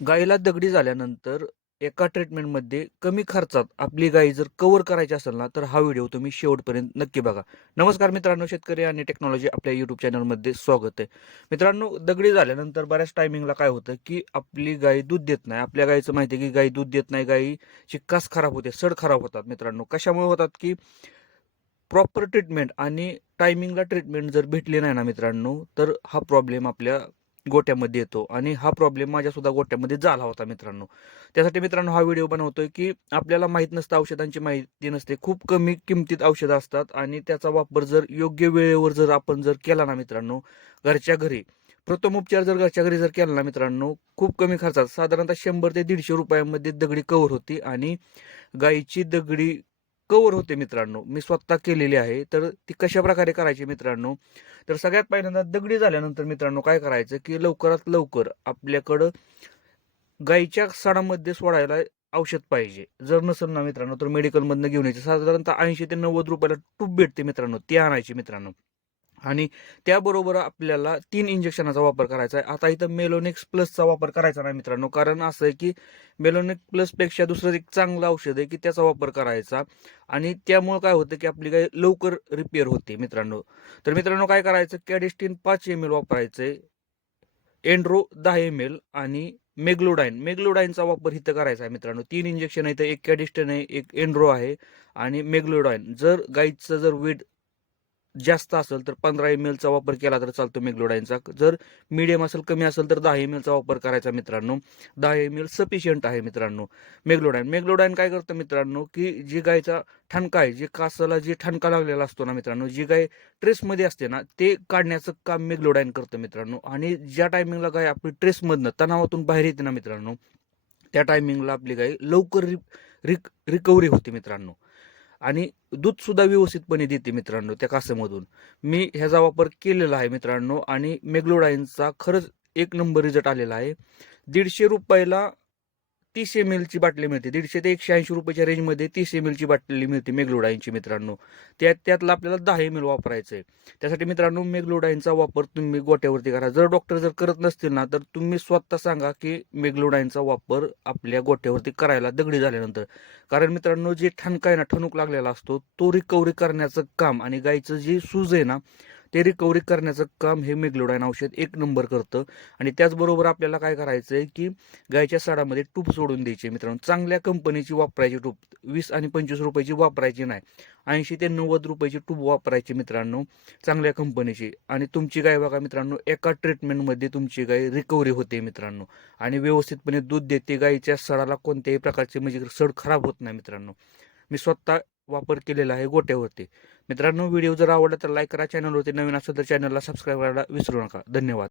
गाईला दगडी झाल्यानंतर एका ट्रीटमेंटमध्ये कमी खर्चात आपली गाई जर कव्हर करायची असेल ना तर हा व्हिडिओ तुम्ही शेवटपर्यंत नक्की बघा. नमस्कार मित्रांनो शेतकरी आणि टेक्नॉलॉजी आपल्या यूट्यूब चॅनलमध्ये स्वागत आहे. मित्रांनो दगडी झाल्यानंतर बऱ्याच टायमिंगला काय होतं की आपली गाय दूध देत नाही. आपल्या गाईचं माहिती आहे की गाई दूध देत नाही गाईची कास खराब होते सड खराब होतात मित्रांनो. कशामुळे होतात की प्रॉपर ट्रीटमेंट आणि टायमिंगला ट्रीटमेंट जर भेटली नाही ना मित्रांनो तर हा प्रॉब्लेम आपल्या गोट्यामध्ये येतो. आणि हा प्रॉब्लेम माझ्यासुद्धा गोट्यामध्ये झाला होता मित्रांनो. त्यासाठी मित्रांनो हा व्हिडिओ बनवतोय की आपल्याला माहीत नसतं औषधांची माहिती नसते. खूप कमी किमतीत औषधं असतात आणि त्याचा वापर जर योग्य वेळेवर जर आपण जर केला ना मित्रांनो घरच्या घरी. प्रथम उपचार जर घरच्या घरी जर केला ना मित्रांनो खूप कमी खर्चात. साधारणतः शंभर ते दीडशे रुपयामध्ये दगडी कवर होती आणि गाईची दगडी कवर होते मित्रांनो. मी स्वतः केलेली आहे. तर ती कशा प्रकारे करायची मित्रांनो? तर सगळ्यात पहिल्यांदा दगडी झाल्यानंतर मित्रांनो काय करायचं की लवकरात लवकर आपल्याकडं गाईच्या सणामध्ये सोडायला औषध पाहिजे. जर नसेल ना मित्रांनो तर मेडिकलमधनं घेऊन यायचे. साधारणतः ऐंशी ते नव्वद रुपयाला टूप भेटते मित्रांनो. ती आणायची मित्रांनो. आणि त्याबरोबर आपल्याला तीन इंजेक्शनाचा वापर करायचा आहे. आता इथं मेलोनिक्स प्लसचा वापर करायचा नाही मित्रांनो. कारण असं आहे की मेलोनिक प्लसपेक्षा दुसरं एक चांगलं औषध आहे की त्याचा वापर करायचा. आणि त्यामुळं काय होतं की आपली काही लवकर रिपेअर होते मित्रांनो. तर मित्रांनो काय करायचं? कॅडिस्टीन पाच एम एल वापरायचं आहे एन्ड्रो दहा एम एल आणि मेग्लोडाईन मेग्लोडाईनचा वापर इथं करायचा आहे मित्रांनो. तीन इंजेक्शन आहे इथं. एक कॅडिस्टन आहे एक एंड्रो आहे आणि मेग्लोडाईन जर गाईचं जर वेट जास्त असेल तर पंधरा एम एलचा वापर केला तर चालतो मेग्लोडाईनचा. जर मिडियम असेल कमी असेल तर दहा एम एलचा वापर करायचा मित्रांनो. दहा एम एल सफिशियंट आहे मित्रांनो. मेग्लोडाईन. मेग्लोडाईन काय करतं मित्रांनो की जी गायचा ठणका आहे जे कासाला जे ठणका लागलेला असतो ना मित्रांनो जी गाय ट्रेसमध्ये असते ना ते काढण्याचं काम मेग्लोडाईन करतं मित्रांनो. आणि ज्या टायमिंगला गाय आपली ट्रेसमधनं तणावातून बाहेर येते ना मित्रांनो त्या टायमिंगला आपली गाय लवकर रि रिक रिकव्हरी होते मित्रांनो. आणि दूधसुद्धा व्यवस्थितपणे देते मित्रांनो त्या कासेमधून. मी ह्याचा वापर केलेला आहे मित्रांनो आणि मेग्लोडाईनचा खरंच एक नंबर रिझल्ट आलेला आहे. दीडशे रुपयाला तीस एम एलची बाटली मिळते. दीडशे ते एकशे ऐंशी रुपयाच्या रेंजमध्ये तीस एम एलची बाटली मिळते मेग्लोडाईनची मित्रांनो. त्यात त्यातला आपल्याला दहा एम एल वापरायचं आहे त्यासाठी मित्रांनो मेग्लोडाईनचा वापर तुम्ही गोट्यावरती करा. जर डॉक्टर जर करत नसतील ना तर तुम्ही स्वतः सांगा की मेग्लोडाईनचा वापर आपल्या गोट्यावरती करायला दगडी झाल्यानंतर. कारण मित्रांनो जे ठणका आहे ना ठणूक लागलेला असतो तो रिकव्हरी करण्याचं काम आणि गाईचं जे सूज आहे ना ते रिकव्हरी करण्याचं काम हे मेग्लोडाईन औषध एक नंबर करतं. आणि त्याचबरोबर आपल्याला काय करायचं आहे की गायच्या साडामध्ये टूप सोडून द्यायची. मित्रांनो चांगल्या कंपनीची वापरायची टूप वीस आणि पंचवीस रुपयाची वापरायची नाही. ऐंशी ते नव्वद रुपयाची टूप वापरायची मित्रांनो चांगल्या कंपनीची. आणि तुमची गाय बघा मित्रांनो एका ट्रीटमेंटमध्ये तुमची गाय रिकव्हरी होते मित्रांनो. आणि व्यवस्थितपणे दूध देते गायीच्या सडाला कोणत्याही प्रकारचे म्हणजे सड खराब होत नाही मित्रांनो. मी स्वतः वापर केलेला आहे गोट्यावरती. मित्रांनो व्हिडिओ जर आवडला तर लाईक करा चॅनलवरती नवीन असेल तर चॅनलला सबस्क्राईब करायला विसरू नका. धन्यवाद.